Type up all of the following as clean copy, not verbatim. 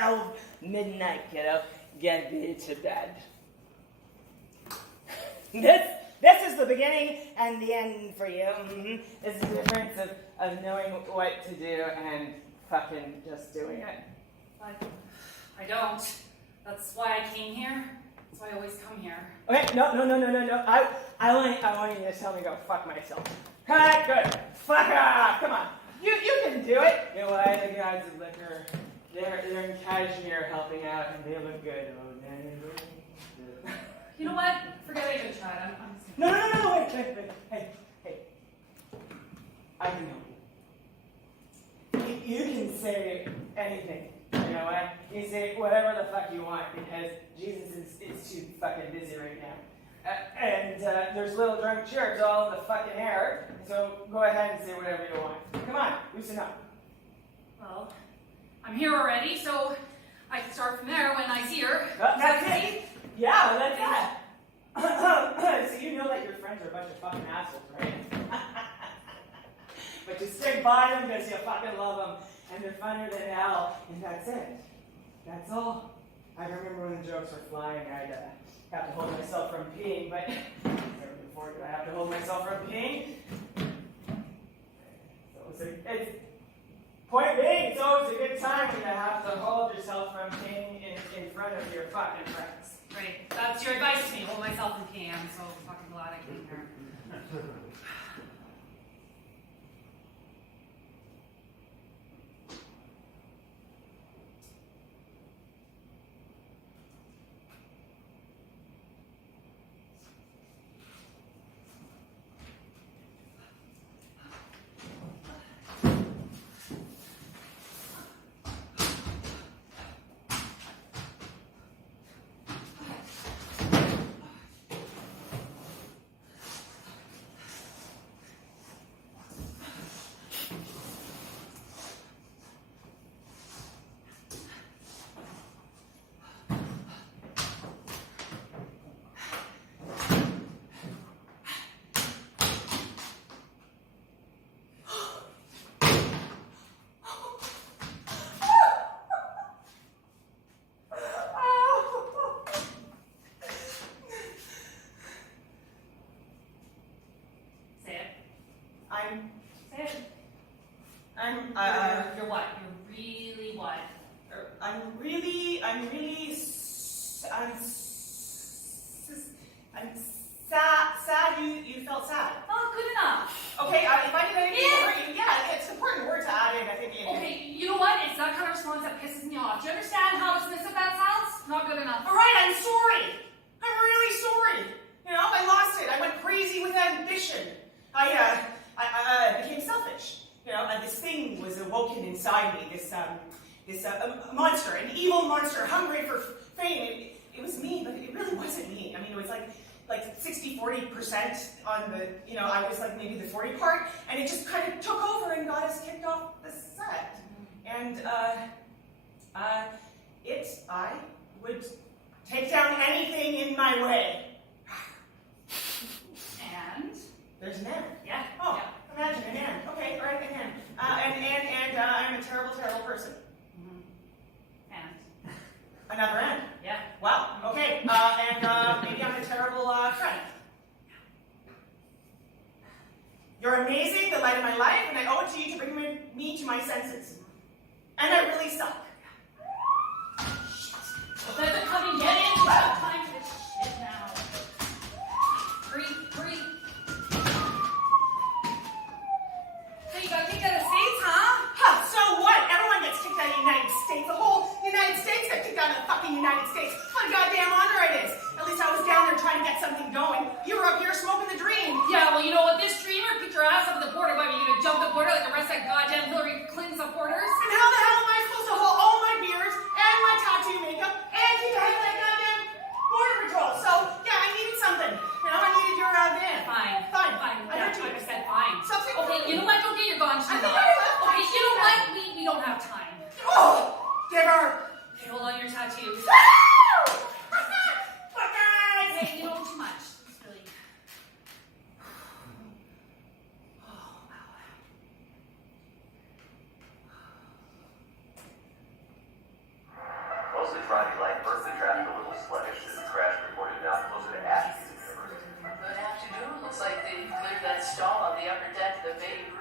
12 midnight, kiddo. Get me to bed. This is the beginning and the end for you. Mm-hmm. This is the difference of knowing what to do and fucking just doing it. I don't. That's why I came here. That's why I always come here. Okay, no. I want you to tell me to go fuck myself. Alright, good. Fuck off. Come on. You can do it. You know why? The guys of liquor, they're in cashmere helping out and they look good. Oh, man. You know what? Forget I even tried. No, wait. Hey. I can help you. You can say anything. You know what? You say whatever the fuck you want because Jesus is too fucking busy right now. And there's little drunk cherubs all in the fucking air, so go ahead and say whatever you want. Come on, loosen up. Well, I'm here already, so I can start from there when I see her. That's it. Yeah, that's it. So you know that your friends are a bunch of fucking assholes, right? But you stick by them because you fucking love them, and they're funnier than hell, and that's it. That's all. I remember when the jokes were flying, I'd have to hold myself from peeing, but before I have to hold myself from peeing. So point being, it's always a good time when you have to hold yourself from peeing in front of your fucking friends. Right. That's your advice to me. Hold myself in peeing. I'm so fucking glad I came here. You're what? You're really what? I'm sad you felt sad. Oh, good enough. Okay, if I did anything to hurt you, yeah, it's an important word to add in, I think. Okay, you know what? It's that kind of response that pisses me off. Do you understand how dismissive that sounds? Not good enough. All right, I'm sorry. I'm really sorry. You know, I lost it. I went crazy with ambition. I became selfish. You know, this thing was awoken inside me. This monster, an evil monster, hungry for fame. It was me, but it really wasn't me. I mean, it was like 60-40% on the, you know, I was like maybe the 40 part, and it just kind of took over and got us kicked off the set. And I would take down anything in my way. And? There's an and. Yeah. Oh, yeah. Imagine an and. Okay, all right, an and. And I'm a terrible, terrible person. Mm-hmm. And? Another and. Yeah. Wow, okay. And maybe I'm a terrible friend. You're amazing, the light of my life, and I owe it to you to bring me to my senses. And I really suck. Well, then come and get in. We have time for this shit now. Hurry. So you got kicked out of the States, huh? So what? Everyone gets kicked out of the United States. The whole United States got kicked out of the fucking United States. What a goddamn honor it is. At least I was down there trying to get something going. You were up here smoking the dream. Yeah, well, you know what? This dreamer picked your ass up at the border. What, are you gonna jump the border like the rest of goddamn Hillary Clinton supporters? And how the hell am I supposed to hold all my beers and my tattoo makeup and keep a head like goddamn Friday night, Bertha traffic a little sluggish. There's a crash reported now closer to Ashby's University. Good afternoon. Looks like they cleared that stall on the upper deck of the Bay Bridge.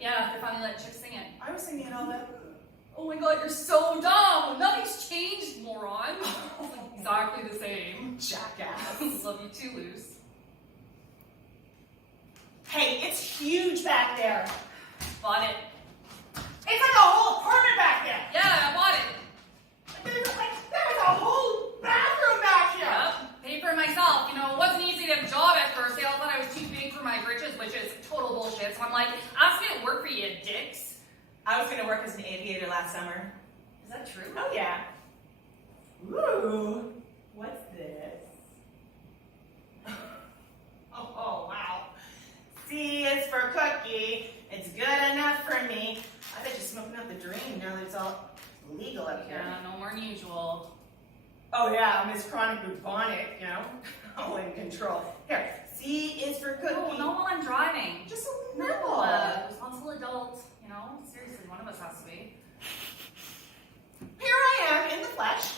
Yeah, they finally let chicks sing it. I was singing all that. Oh my god, you're so dumb! Nothing's changed, moron! It's exactly the same. Jackass. Love you too, Luz. Hey, it's huge back there. Bought it. It's like a whole apartment back there. Yeah, I bought it. There was a whole bathroom back here. Yep, paid for it myself. You know, it wasn't easy to get a job at first. They all thought I was too big for my britches, which is total bullshit. So I'm like, ask me to work for you, dicks. I was going to work as an aviator last summer. Is that true? Oh, yeah. Ooh. What's this? Oh, wow. C is for cookie. It's good enough for me. I bet you're smoking up the dream now that it's all legal up here. Yeah, no more than usual. Oh, yeah, Miss Chronic Bubonic, you know? Oh, in control. Here, C is for cookie. No, not while I'm driving. Just a No, nibble. responsible adult, you know? Seriously, one of us has to be. Here I am in the flesh,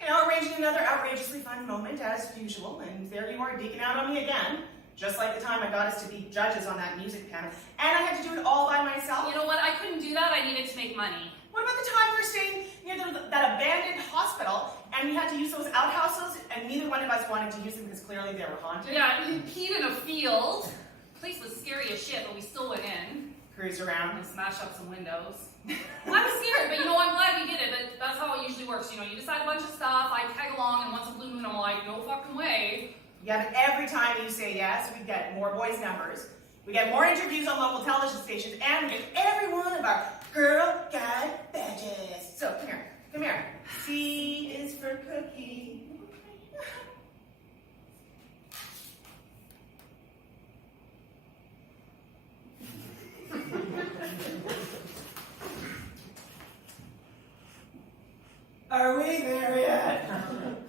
you know, arranging another outrageously fun moment as usual, and there you are deeking out on me again, just like the time I got us to be judges on that music panel, and I had to do it all by myself. You know what? I couldn't do that. I needed to make money. What about the time we were staying near that abandoned hospital, and we had to use those outhouses, and neither one of us wanted to use them because clearly they were haunted? Yeah, we peed in a field. The place was scary as shit, but we still went in. Cruised around. And smashed up some windows. I was scared, but you know, I'm glad we did it, but that's how it usually works. You know, you decide a bunch of stuff, I tag along, and once a blue moon, I'm like, no fucking way. Yeah, but every time you say yes, we get more boys' numbers, we get more interviews on local television stations, and we get every one of our Girl Guide badges. So, come here, come here. C is for cookie. Are we there yet?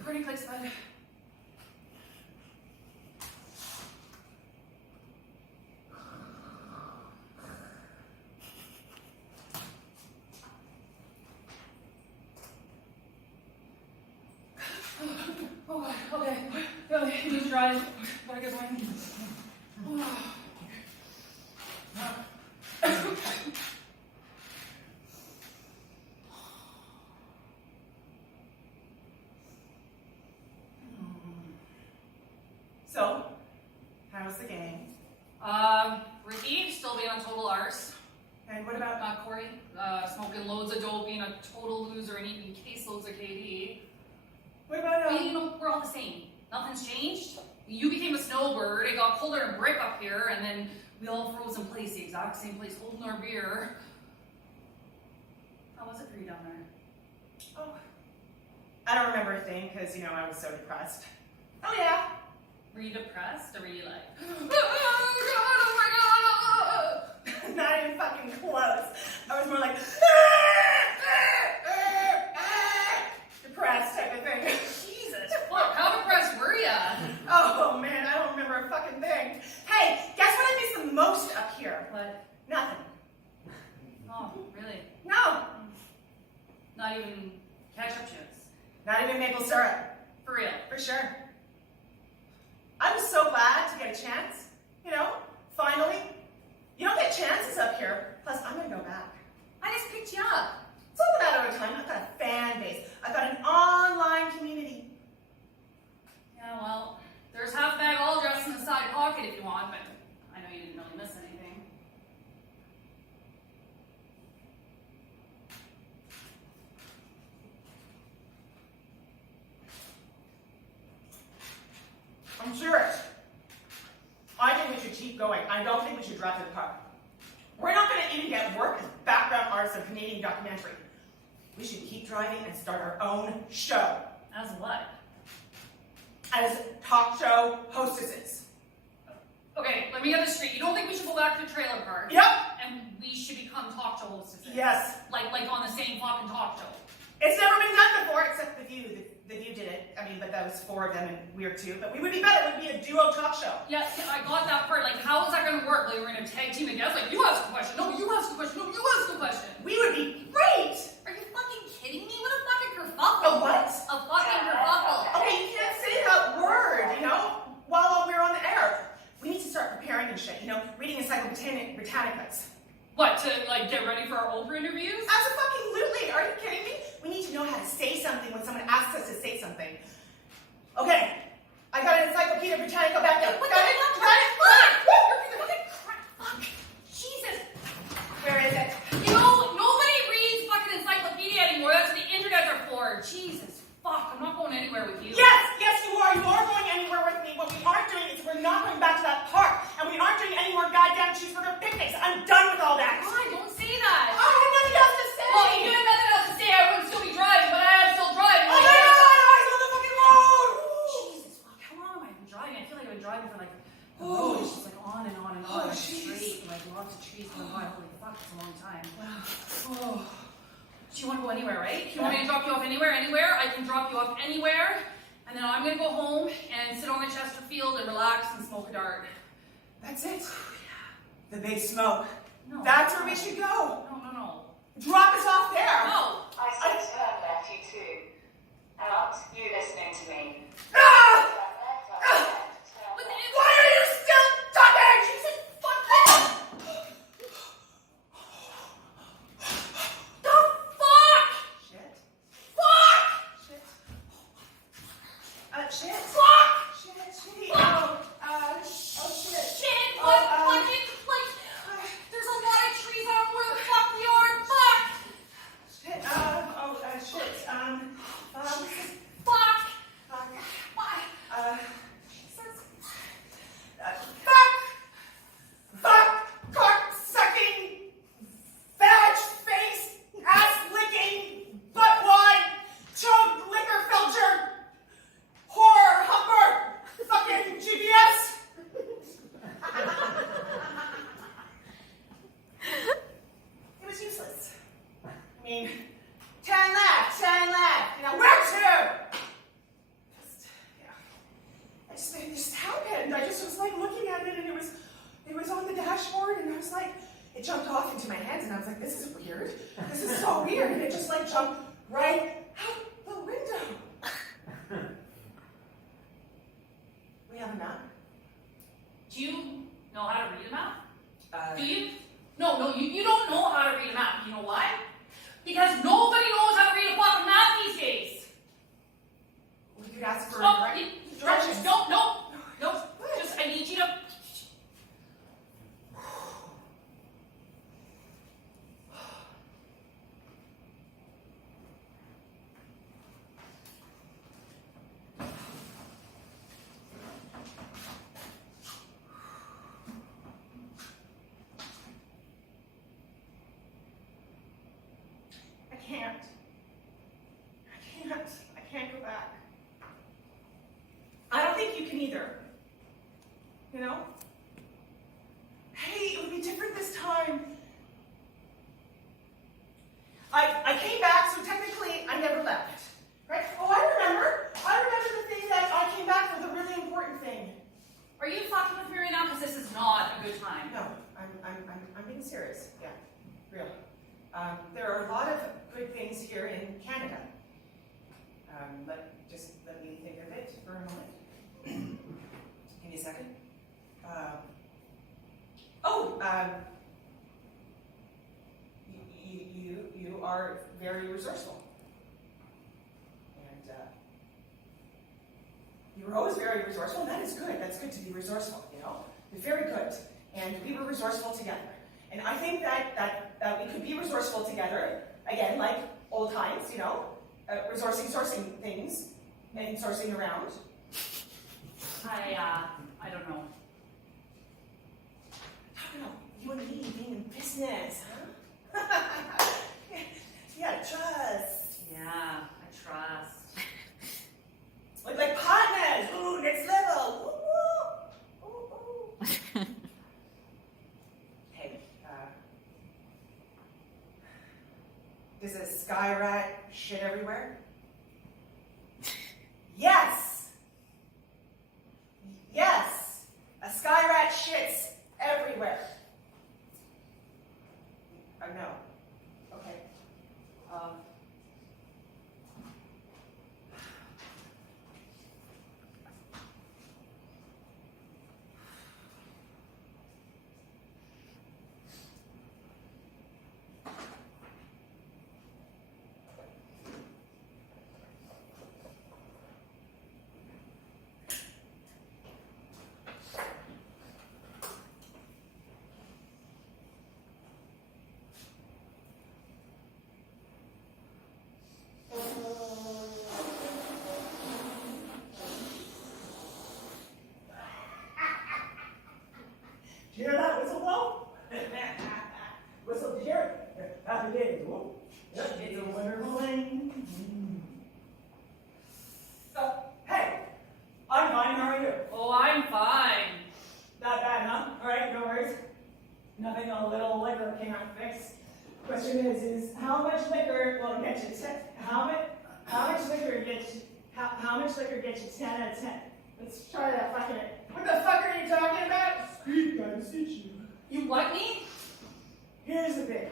Pretty close, bud. Oh, okay. Okay, you try it. Gotta get one. So, how's the gang? Ricky, still being a total arse. And what about Corey, smoking loads of dope, being a total loser, and eating caseloads of KD. what about But, you know, we're all the same. Nothing's changed. You became a snowbird, it got colder and brick up here, and then we all froze in place, the exact same place, holding our beer. How was it for you down there? Oh, I don't remember a thing because, you know, I was so depressed. Oh, yeah. Were you depressed, or were you like, oh my god, Not even fucking close. I was more like, depressed type of thing. Jesus, fuck, how depressed were ya? Oh, man, I don't remember a fucking thing. Hey, guess what I miss the most up here? What? Nothing. Oh, really? No. Not even ketchup chips? Not even maple syrup. For real? For sure. I was so glad to get a chance. You know, finally. You don't get chances up here. Plus, I'm going to go back. I just picked you up. It's all a matter of time. I've got a fan base. I've got an online community. Yeah, well, there's half bag all dressed in the side pocket if you want, but I know you didn't really miss anything. I'm Screw it. I think we should keep going. I don't think we should drop to the park. We're not going to even get work as background artists of Canadian documentary. We should keep driving and start our own show. As what? As talk show hostesses. Okay, let me get this straight. You don't think we should go back to the trailer park? Yep. And we should become talk show hostesses? Yes. Like on the same fucking talk show. It's never been done before, except the View. The View did it. I mean, but that was 4 of them and we're 2. But we would be better. We'd be a duo talk show. Yeah, I got that part. Like, how is that going to work? Like, we're going to tag team again? Like, you ask a question. No, you ask a question. No, you ask a question. We would be great. Are you fucking kidding me? What a fucking kerfuffle. A what? A fucking kerfuffle. Okay, you can't say that word, while we're on the air. We need to start preparing and shit, reading Encyclopedia Britannicas. What, to, like, get ready for our Oprah interviews? Absolutely. Are you kidding me? We need to know how to say something when someone asks us to say something. Okay, I got an Encyclopedia Britannica back there. What Got the it? fuck? Got it? Fucking crap. Fuck. Jesus. Where is it? Nobody reads fucking encyclopedia anymore. That's what the internets are for. Jesus. Fuck. I'm not going anywhere with you. Yes, you are. You are going anywhere with me. What we aren't doing is we're not going back to that park. And we aren't doing any more goddamn cheeseburger picnics. I'm done with all that. God, don't say that. I have nothing else to say. Well, if you had nothing else to say, I wouldn't still be driving, but I am still driving. Oh my God, eyes on the fucking road. Jesus, fuck. How long have I been driving? I feel like I've been driving for like, the road is just like on and on and on. Oh, Like jeez. straight, like lots of trees going by. Holy fuck, it's a long time. Oh. Do you want to go anywhere, right? You want me to drop you off anywhere? I can drop you off anywhere. And then I'm going to go home and sit on the Chesterfield and relax and smoke a dart. That's it. The big smoke. No. That's where we should go. No. Drop us off there. No. I said turn left, you too. Aren't you listening to me? Ah! Turn left, turn left, turn But left. Why are you still talking? Jesus fucking. The fuck? Shit. Fuck! Shit. Shit. Fuck! Shit. Fuck! Oh, shit. Shit! What fucking, like, there's a lot of trees. I don't know where the fuck we are. Fuck! Shit. Shit. Fuck! Fuck. What? Fuck! Cock-sucking, vag-face, ass-licking, butt-wad, choked liquor-filtered, whore, humper, fucking GPS! It was useless. I mean, 10 left, where to? It just happened. I just was like looking at it and it was on the dashboard and I was like, it jumped off into my hands and I was like, this is weird. This is so weird. And it just like jumped right out the window. We have a map. Do you know how to read a map? Do you? No, you don't know how to read a map. You know why? Because nobody knows how to read a fucking map these days. We could ask for Directions. directions. No. Just, I need you to... I can't go back. I don't think you can either. Hey, it would be different this time. I came back, so technically I never left. Right? Oh, I remember the thing that I came back for, the really important thing. Are you fucking with me right now? Because this is not a good time. No, I'm being serious. Yeah, real. There are a lot of good things here in Canada. Let me think of it for a moment. Give me a second. You are very resourceful. And you were always very resourceful, and that is good. That's good to be resourceful, You're very good. And we were resourceful together. And I think that we could be resourceful together, again, like old times, sourcing things and sourcing around. I don't know. I don't know. You and me being in business, huh? Yeah, trust. Yeah, I trust. Like partners. Ooh, next level. Ooh, ooh. Ooh, ooh. Hey, does a sky rat shit everywhere? Yes! Yes! A sky rat shits everywhere. I know. Okay. Did you hear that whistle blow? Whistle, did you hear it? Happy days. Whoop. Yep, it's a winter morning. Hey, I'm fine. How are you? Oh, I'm fine. Not bad, huh? All right, no worries. Nothing a little liquor can't fix. Question is how much liquor will get you how much liquor gets you 10 out of 10? Let's try that fucking it. What the fuck are you talking about? Speak, I beseech you. You what me? Here's the thing.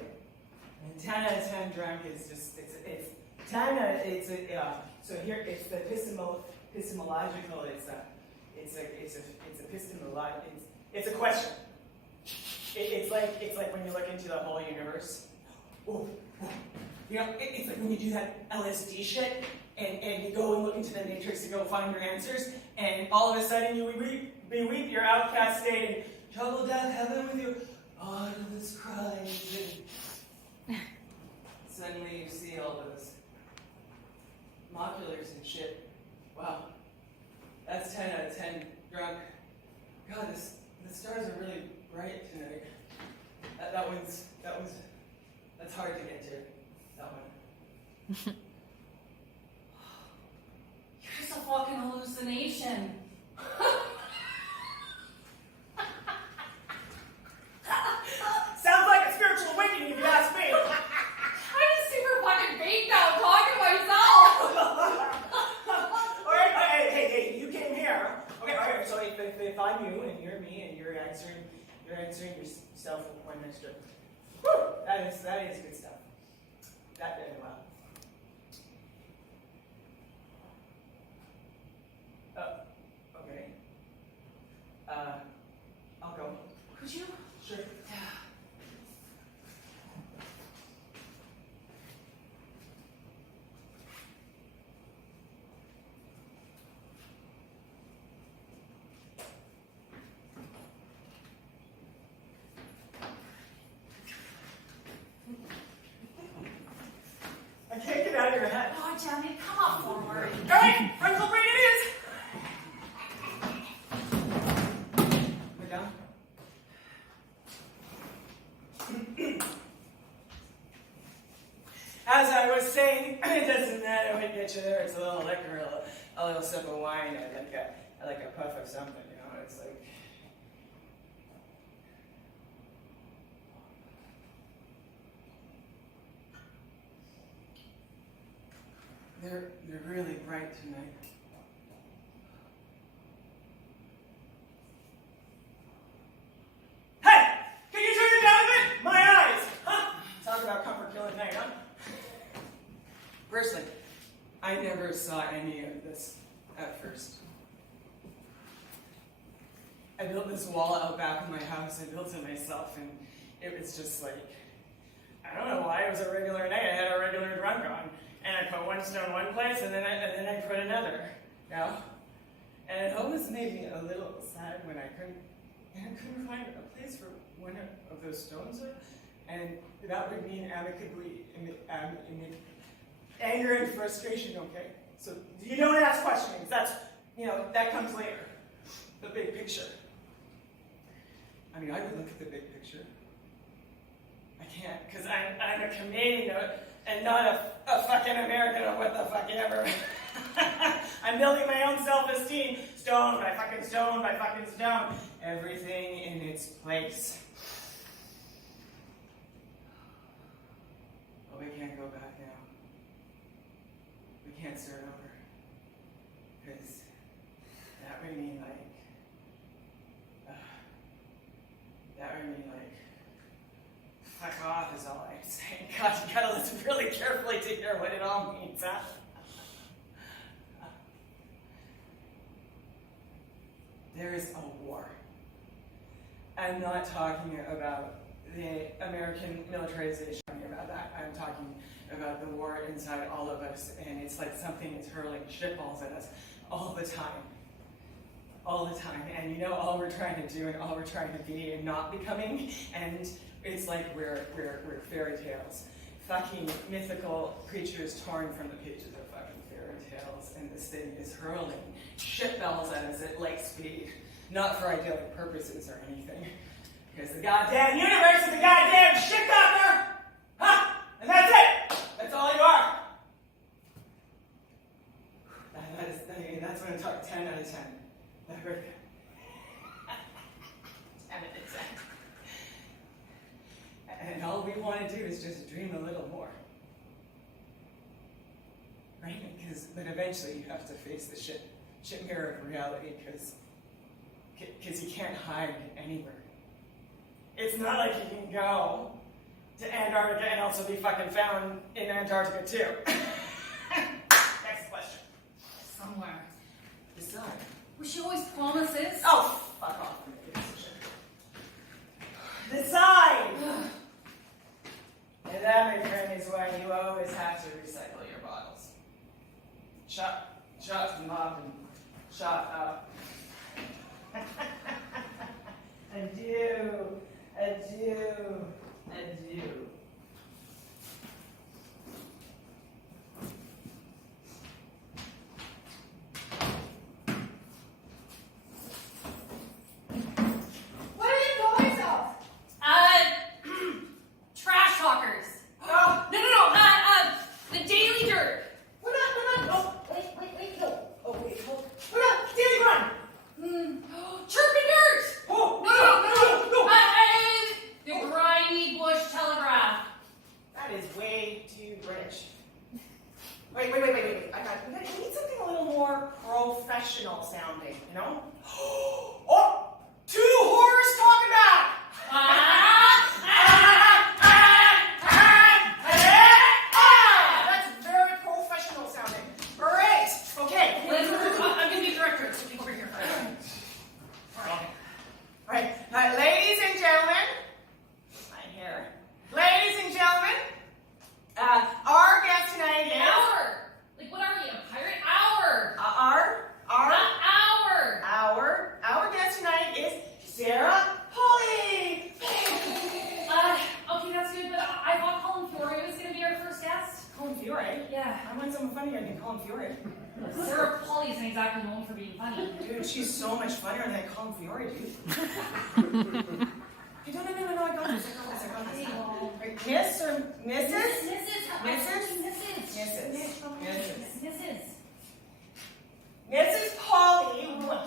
10 out of 10 drunk is just it's 10 out of, so here it's the epistemological, it's a question. It's like when you look into the whole universe. Ooh, you know, it's like when you do that LSD shit and you go and look into the matrix to go find your answers, and all of a sudden you beweep your outcast state and trouble death, heaven with you, bottomless cries, and suddenly you see all those moculars and shit. Wow, that's 10 out of 10 drunk. God, the stars are really bright tonight. That's hard to get to. That one. You're just a fucking hallucination. Sounds like a spiritual awakening if you ask me. I'm just super fucking baked out talking to myself. All right, hey, you came here. Okay, all right. So if I'm you and you're me and you're answering yourself with one extra. Whew, that is good stuff. That did well. Okay. I'll go. Could you? Sure. Yeah. I can't get out of your head. Oh, Johnny, come on forward. All right, Uncle Brain it is. We're down. As I was saying, it doesn't matter what gets you there. It's a little liquor, a little sip of wine, I like a puff of something. You know, it's like. They're really bright tonight. Hey! Can you turn it down a bit? My eyes! Huh? Talk about comfort killing night, huh? Personally, I never saw any of this at first. I built this wall out back of my house. I built it myself, and it was just like, I don't know why it was a regular night. I had a regular drunk on. And I put one stone one place, and then I put another, you know? And it always made me a little sad when I couldn't find a place for one of those stones, and that would mean anger and frustration, okay? So you don't ask questions. That's, that comes later. the big picture. I mean, I would look at the big picture. I can't, because I'm a Canadian and not a fucking American or what the fuck ever. I'm building my own self-esteem, stone by fucking stone by fucking stone. Everything in its place. But we can't go back now. We can't start over. Because that would mean fuck off is all I'm saying. God, you gotta listen really carefully to hear what it all means, huh? There is a war. I'm not talking about the American militarization. I'm talking about that. I'm talking about the war inside all of us, and it's like something that's hurling shitballs at us all the time. All the time. And you know, all we're trying to do and all we're trying to be and not becoming, and it's like we're fairy tales. Fucking mythical creatures torn from the pages of fucking fairy tales, and this thing is hurling shitballs at us at light speed. Not for idyllic purposes or anything. Because the goddamn universe is a goddamn shit doctor! Huh? And that's it! That's all you are! That's when I talk 10 out of 10. That very good. 10 out of 10. And all we want to do is just dream a little more. Right? But eventually you have to face the shit mirror of reality, because you can't hide anywhere. It's not like you can go to Antarctica and also be fucking found in Antarctica too. Next question. Somewhere. Decide. Well, she always promises. Oh, fuck off. Decide! And that, my friend, is why you always have to recycle your bottles. Shut the mob and shut up. Adieu. What are you going of? Trash talkers. Oh. No. The Daily Dirt. We're not. Oh, wait, no. Oh, wait, hold. We're not. Daily Run. Chirping Dirt. Oh, no. The Grimy Bush Telegraph. That is way too British. Wait. We need something a little more professional sounding, you know? Oh, two horrors talking back. That's very professional sounding. Great. Okay. I'm going to be director. So keep over here. Right. Ladies and gentlemen, I'm here. Ladies and gentlemen, our guest tonight is Hour. Like, what are we, a pirate? Hour. Our guest tonight is Sarah Polly. Okay, that's good, but I thought Colin Fiore was going to be our first guest. Colin Fiore? Yeah. I want someone funnier than Colin Fiore. Sarah Polly isn't exactly known for being funny. Dude, she's so much funnier than Colin Fiore, dude. Hey, no, I got this. Right, Miss or Mrs.? Mrs. Polly. What?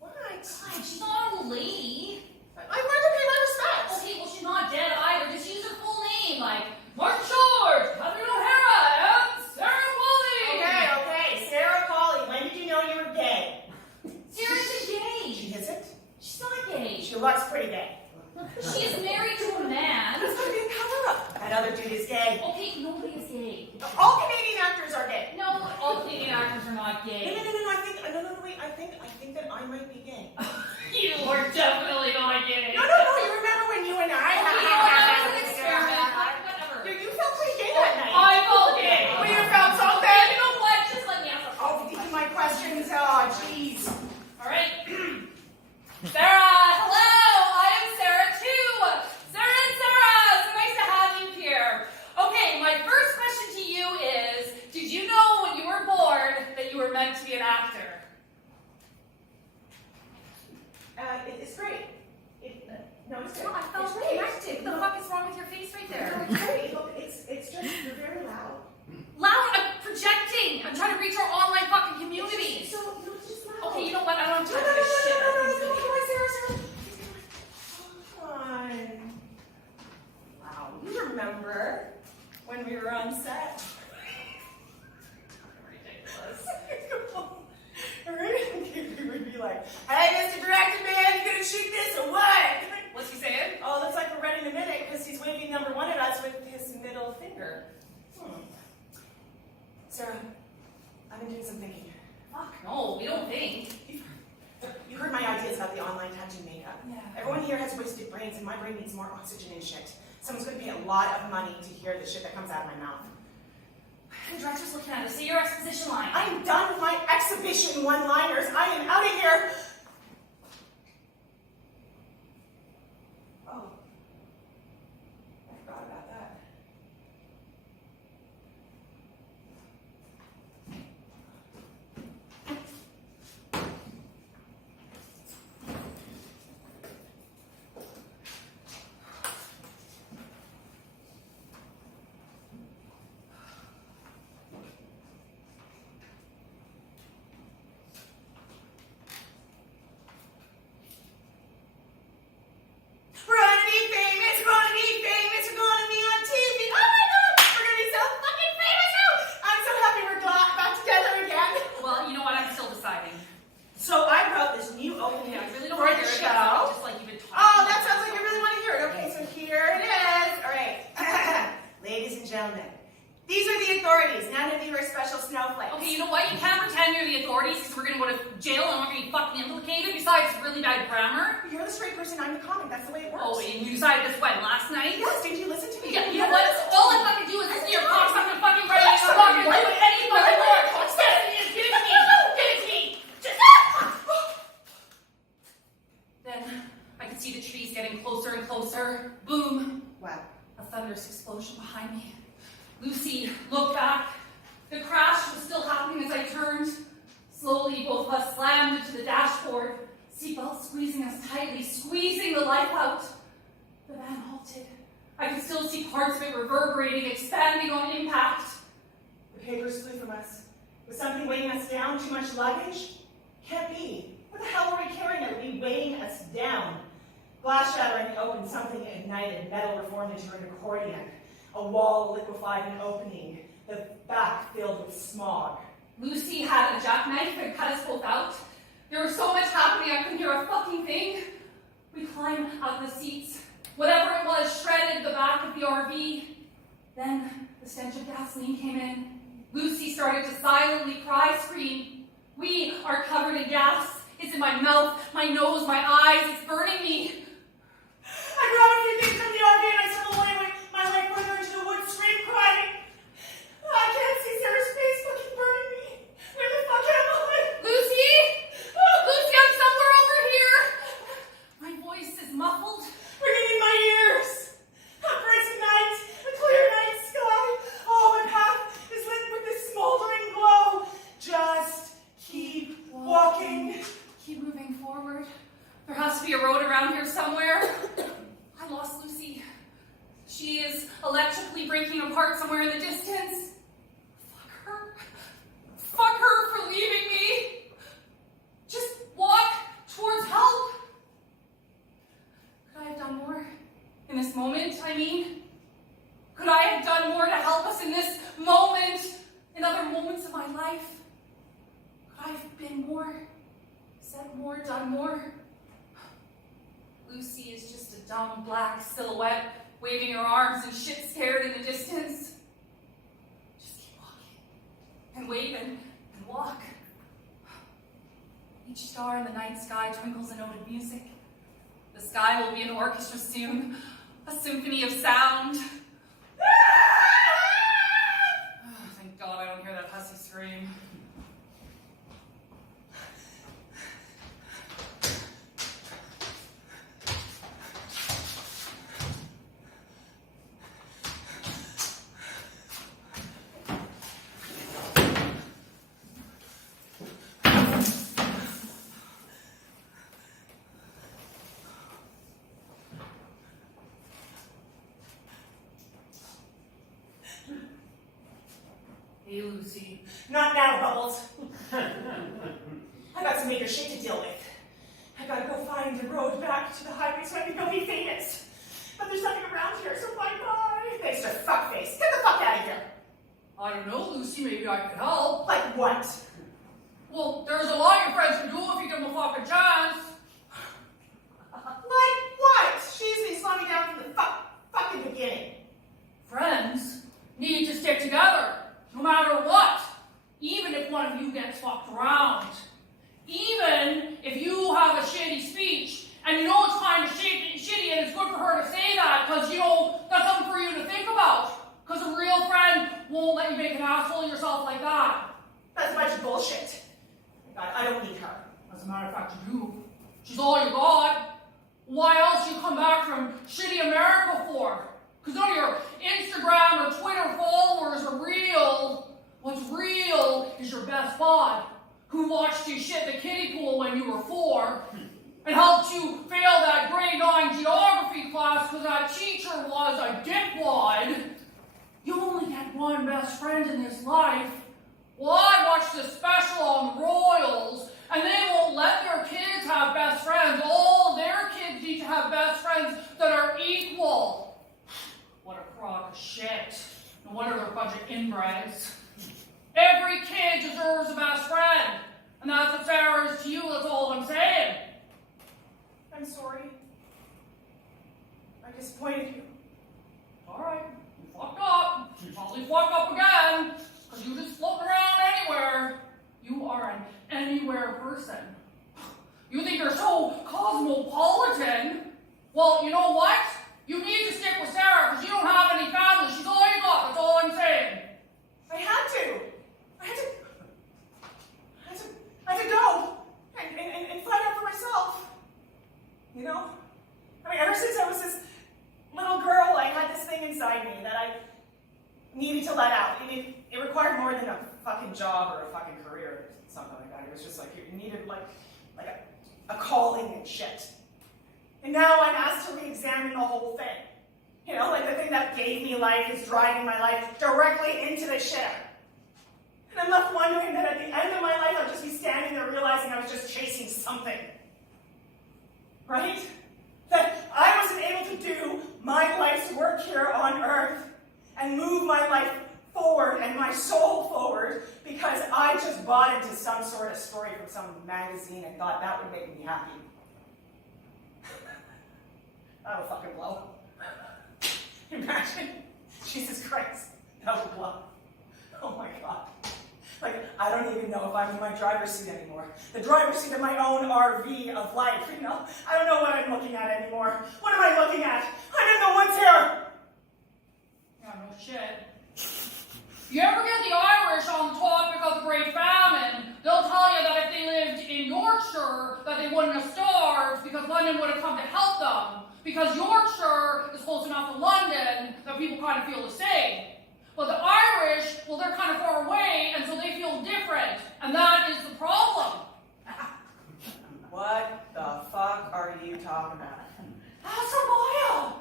God, she's not a lady. I wanted to pay my respects. Okay, well, she's not dead either. Just use her full name, like Martin Short, Catherine O'Hara, and Sarah Polly. Okay. Sarah Polly, when did you know you were gay? Sarah isn't gay. She isn't? She's not gay. She looks pretty gay. She's married to a man. That's gonna be a cover-up. That other dude is gay. Okay, nobody is gay. All Canadian actors are gay. No, all Canadian actors are not gay. No, wait, I think that I might be gay. You are definitely not gay. No, you remember when you and I That was an experiment. Whatever. Dude, you felt pretty gay that night. I felt gay. Well, you felt so Okay, bad. you know what? Just let me answer. Oh, these are my questions. Oh, jeez. All right. Sarah, hello. I am Sarah too. Sarah and Sarah. So nice to have you here. Okay, my first question to you is, did you know when you were born that you were meant to be an actor? It's great. No, it's good. No, I felt It's great. connected. What the fuck is wrong with your face right No, there? it's great. Look, it's just, you're very loud. Loud, I'm projecting. I'm trying to reach our online fucking community. So, it's just loud. Okay, you know what? I don't have No, time no, for no, this shit. come on, Sarah. Come on. Wow, you remember when we were on set? Ridiculous. We would be like, hey, Mr. Director Man, you gonna shoot this or what? What's he saying? Oh, looks like we're running a minute because he's waving number 1 at us with his middle finger. Sarah, I've been doing some thinking. Fuck, no, we don't think. You heard my ideas about the online tattoo makeup. Yeah. Everyone here has wasted brains, and my brain needs more oxygen and shit. Someone's going to pay a lot of money to hear the shit that comes out of my mouth. The director's looking at us. Say your exposition line. I'm done with my exhibition one-liners. I am out of here. Oh, I forgot about that. We're gonna be famous, we're gonna be famous, we're gonna be on TV. Oh my god, we're gonna be so fucking famous now. I'm so happy we're back together again. Well, you know what? I'm still deciding. So I wrote this new opening I really don't for want to the hear it. show. Just like you've been talking. Oh, that sounds like you really want to hear it. Okay, so here it is. All right. Ladies and gentlemen, these are the authorities. None of you are special snowflakes. Okay, you know what? You can't pretend you're the authorities because we're going to go to jail and we're going to be fucking implicated. Besides, really bad grammar. You're the straight person, I'm the comic. That's the way it works. Oh, and you decided this when? Last night? Yes, did you listen to me? Yeah, you know what? All I fucking do is listen to your cocksucking fucking brain. I'm not going to do it any fucking more. Just give it to me. Give it to me. Just Then I could see the trees getting closer and closer. Boom. Wow. A thunderous explosion behind me. Lucy looked back. The crash was still happening as I turned. Slowly, both of us slammed into the dashboard, seatbelt squeezing us tightly, squeezing the life out. The van halted. I could still see parts of it reverberating, expanding on impact. The papers flew from us. Was something weighing us down? Too much luggage? Can't be. What the hell were we carrying? It would be weighing us down. Glass shattering open, something ignited. Metal reformed into an accordion. A wall liquefied an opening. The back filled with smog. Lucy had a jackknife and cut us both out. There was so much happening, I couldn't hear a fucking thing. We climbed out the seats. Whatever it was shredded the back of the RV. Then the stench of gasoline came in. Lucy started to silently cry, scream. We are covered in gas. It's in my mouth, my nose, my eyes. It's burning me. I grabbed a few things from the RV and I stumbled away with my leg further into the woods, scream, crying. I can't see Sarah's face fucking burning me. Where the fuck am I? Lucy! Lucy, I'm somewhere over here. My voice is muffled. Ringing in my ears. A bright night, a clear night sky. Oh, my path is lit with this smoldering glow. Just keep walking. Keep moving forward. There has to be a road around here somewhere. I lost Lucy. She is electrically breaking apart somewhere in the distance. Fuck her. Fuck her for leaving me. Just walk towards help. Could I have done more in this moment, I mean? Could I have done more to help us in this moment, in other moments of my life? Could I have been more, said more, done more? Lucy is just a dumb black silhouette waving her arms and shit scared in the distance. Just keep walking and wave and walk. Each star in the night sky twinkles a note of music. The sky will be an orchestra soon, a symphony of sound. Oh, thank God I don't hear that hussy scream. Hey, Lucy. Not now, Bubbles. I got some major shit to deal with. I gotta go find the road back to the highway so I can go be famous. But there's nothing around here, so bye-bye. Thanks to fuckface. Get the fuck out of here. I don't know, Lucy. Maybe I could help. Like what? Well, there's a lot your friends can do if you give them a fucking chance. Like what? She's been slowing me down from the fucking beginning. Friends need to stick together, no matter what. Even if one of you gets fucked around. Even if you have a shitty speech, and you know it's kind of shitty and it's good for her to say that, because, you know, that's something for you to think about. Because a real friend won't let you make an asshole of yourself like that. That's a bunch of bullshit. I don't need her. As a matter of fact, you do. She's all you got. Why else you come back from shitty America for? Because none of your Instagram or Twitter followers are real. What's real is your best bud, who watched you shit the kiddie pool when you were 4, and helped you fail that grade 9 geography class because that teacher was a dickwad. You only get one best friend in this life. Well, I watched this special on the Royals, and they won't let their kids have best friends. All their kids need to have best friends that are equal. What a crock of shit. No wonder they're a bunch of inbreds. Every kid deserves a best friend. And that's what Sarah is to you, that's all I'm saying. I'm sorry. I disappointed you. Alright, you fucked up. You probably fuck up again. Because you just floating around anywhere. You are an anywhere person. You think you're so cosmopolitan. Well, you know what? You need to stick with Sarah because you don't have any family. She's all you got, that's all I'm saying. I had to go and find out for myself. You know? I mean, ever since I was this little girl, I had this thing inside me that I needed to let out. It required more than a fucking job or a fucking career or something like that. It was just like, you needed like a calling and shit. And now I'm asked to re-examine the whole thing. You know, like the thing that gave me life is driving my life directly into the shitter. And I'm left wondering that at the end of my life, I'll just be standing there realizing I was just chasing something. Right? That I wasn't able to do my life's work here on earth and move my life forward and my soul forward because I just bought into some sort of story from some magazine and thought that would make me happy. That would fucking blow. Imagine. Jesus Christ. That would blow. Oh my God. Like, I don't even know if I'm in my driver's seat anymore. The driver's seat of my own RV of life, you know? I don't know what I'm looking at anymore. What am I looking at? I'm in the woods here. Yeah, no shit. You ever get the Irish on the topic of the Great Famine, they'll tell you that if they lived in Yorkshire, that they wouldn't have starved because London would have come to help them. Because Yorkshire is close enough to London that people kind of feel the same. But the Irish, well, they're kind of far away, and so they feel different. And that is the problem. What the fuck are you talking about? Asamaya!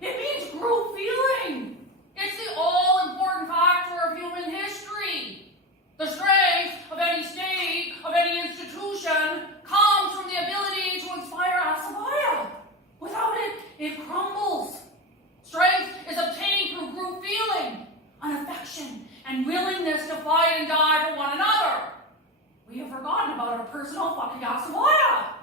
It means group feeling. It's the all-important factor of human history. The strength of any state, of any institution, comes from the ability to inspire Asamaya. Without it, it crumbles. Strength is obtained through group feeling, an affection and willingness to fight and die for one another. We have forgotten about our personal fucking Asamaya.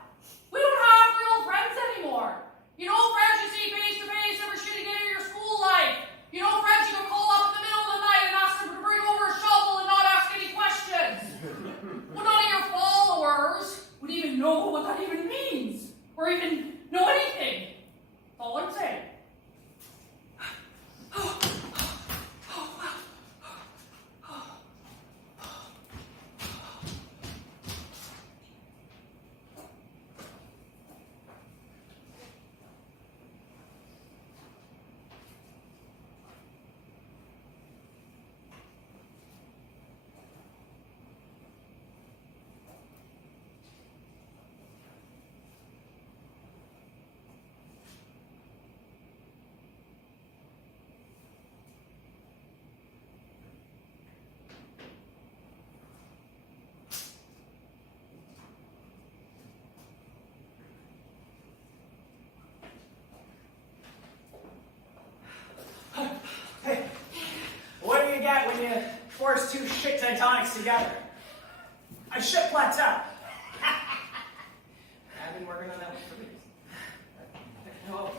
We don't have real friends anymore. You know friends you see face to face every shitty day of your school life. You know friends you can call up in the middle of the night and ask them to bring over a shovel and not ask any questions. Well, none of your followers would even know what that even means, or even know anything. That's all I'm saying. first two shit tectonics together. I shit plateau. I've been working on that one for weeks. Hello.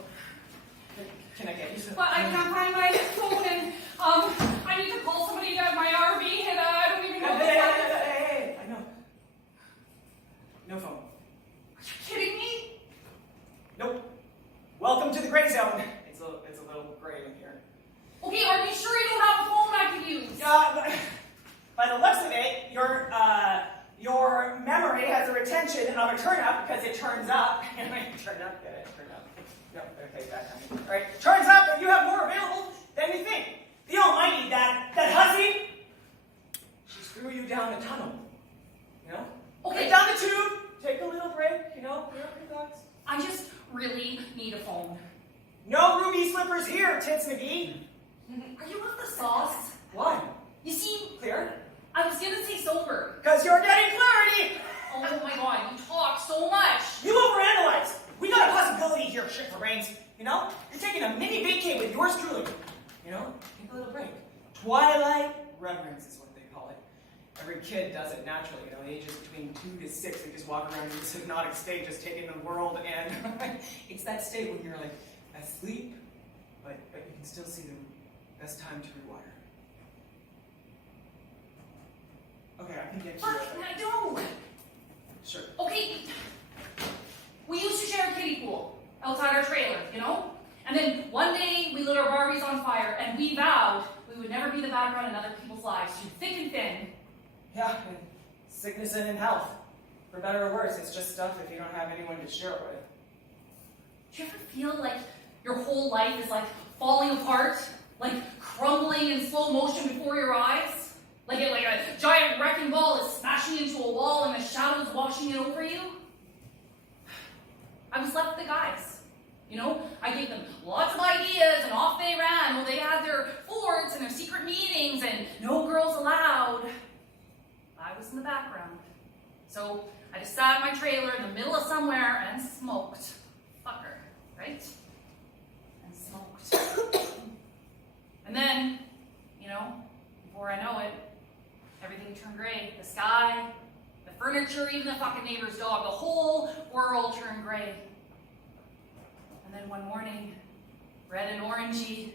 Can I get you some? But I can't find my phone, and I need to call somebody to my RV, and I don't even know. Hey, I know. No phone. Are you kidding me? Nope. Welcome to the gray zone. It's a little gray in here. Okay, are you sure you don't have a phone I could use? By the looks of it, your memory has a retention of a turn up because it turns up. Turn up, get it? Turn up. No, okay, back on. All right, turns out that you have more available than you think. The almighty, that hussy, she threw you down a tunnel. You know? Okay. Get down the tube, take a little break, you know, clear up your thoughts. I just really need a phone. No ruby slippers here, Tits McGee. Are you off the sauce? Why? You see, Clear? I was gonna say sober. Because you're getting clarity! Oh my god, you talk so much. You overanalyze. We got a possibility here, shit for brains. You know? You're taking a mini vacay with yours truly. You know? Take a little break. Twilight reverence is what they call it. Every kid does it naturally. You know, ages between 2 to 6, they just walk around in this hypnotic state, just taking the world, and it's that state when you're like asleep, but you can still see the best time to rewire. Okay, I can get you. Fuck, I don't. Sure. Okay, we used to share a kiddie pool outside our trailer, you know? And then one day we lit our Barbies on fire, and we vowed we would never be the background in other people's lives, through thick and thin. Yeah, and sickness and in health. For better or worse, it's just stuff if you don't have anyone to share it with. Do you ever feel like your whole life is like falling apart? Like crumbling in slow motion before your eyes? Like a giant wrecking ball is smashing into a wall and the shadows washing it over you? I was left with the guys. You know, I gave them lots of ideas and off they ran. Well, they had their forts and their secret meetings and no girls allowed. I was in the background. So I just sat in my trailer in the middle of somewhere and smoked. Fucker, right? And smoked. And then, you know, before I know it, everything turned gray. The sky, the furniture, even the fucking neighbor's dog, the whole world turned gray. And then one morning, red and orangey,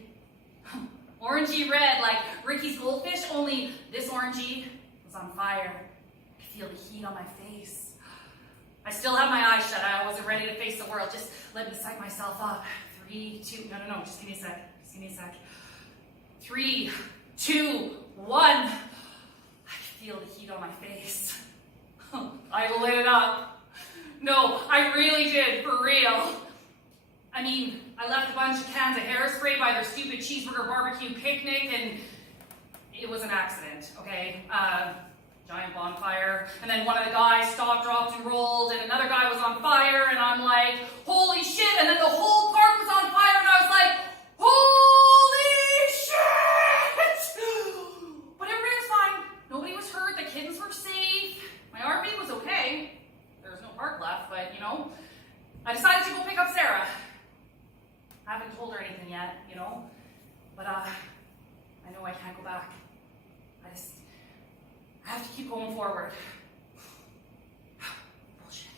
orangey red, like Ricky's goldfish, only this orangey was on fire. I could feel the heat on my face. I still have my eyes shut. I wasn't ready to face the world. Just let me psych myself up. 3, 2, no, just give me a sec. Just give me a sec. 3, 2, 1. I could feel the heat on my face. I lit it up. No, I really did, for real. I mean, I left a bunch of cans of hairspray by their stupid cheeseburger barbecue picnic, and it was an accident, okay? Giant bonfire, and then one of the guys stopped, dropped, and rolled, and another guy was on fire, and I'm like, holy shit, and then the whole park was on fire, and I was like, holy shit! But everything's fine. Nobody was hurt, the kittens were safe, my RV was okay. There was no park left, but, you know, I decided to go pick up Sarah. I haven't told her anything yet, you know, but I know I can't go back. I have to keep going forward. Bullshit.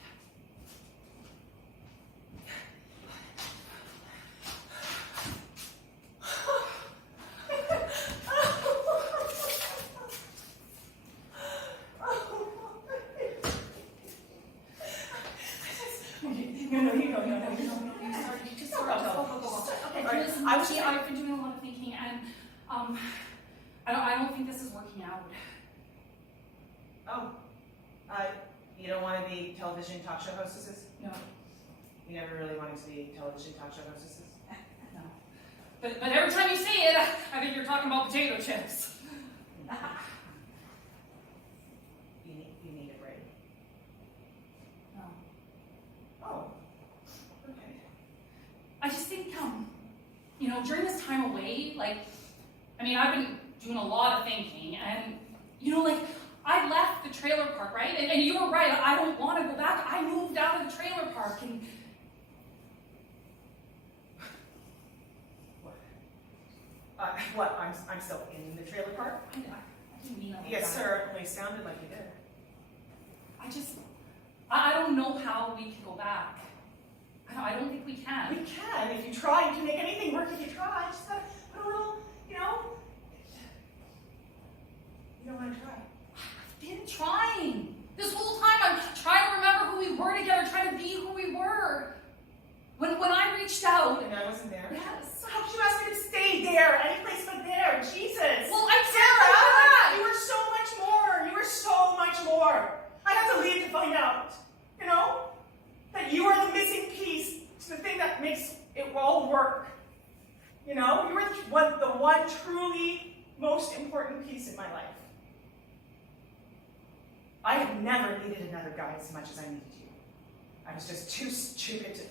I've been doing a lot of thinking, and I don't think this is working out. Oh, you don't want to be television talk show hostesses? No. You never really wanted to be television talk show hostesses? No. But every time you say it, I think you're talking about potato chips. You need a break. No. Oh, okay. I just think, you know, during this time away, like, I mean, I've been doing a lot of thinking, and, you know, like, I left the trailer park, right? And you were right, I don't want to go back. I moved out of the trailer park, and... What? I'm still in the trailer park? I What do you mean? Yes, sir. It sounded like you did. I don't know how we can go back. I don't think we can. We can. If you try, you can make anything work if you try. Just gotta put a little, you don't want to try. I've been trying. This whole time I'm trying to remember who we were together, trying to be who we were. When I reached out. And I wasn't there. Yes. So how could you ask me to stay there? Any place but there. Jesus. Well, I Sarah, can't you were so much more. You were so much more. I had to leave to find out. That you are the missing piece to the thing that makes it all work. You were the one truly most important piece in my life. I have never needed another guy as much as I needed you. I was just too stupid to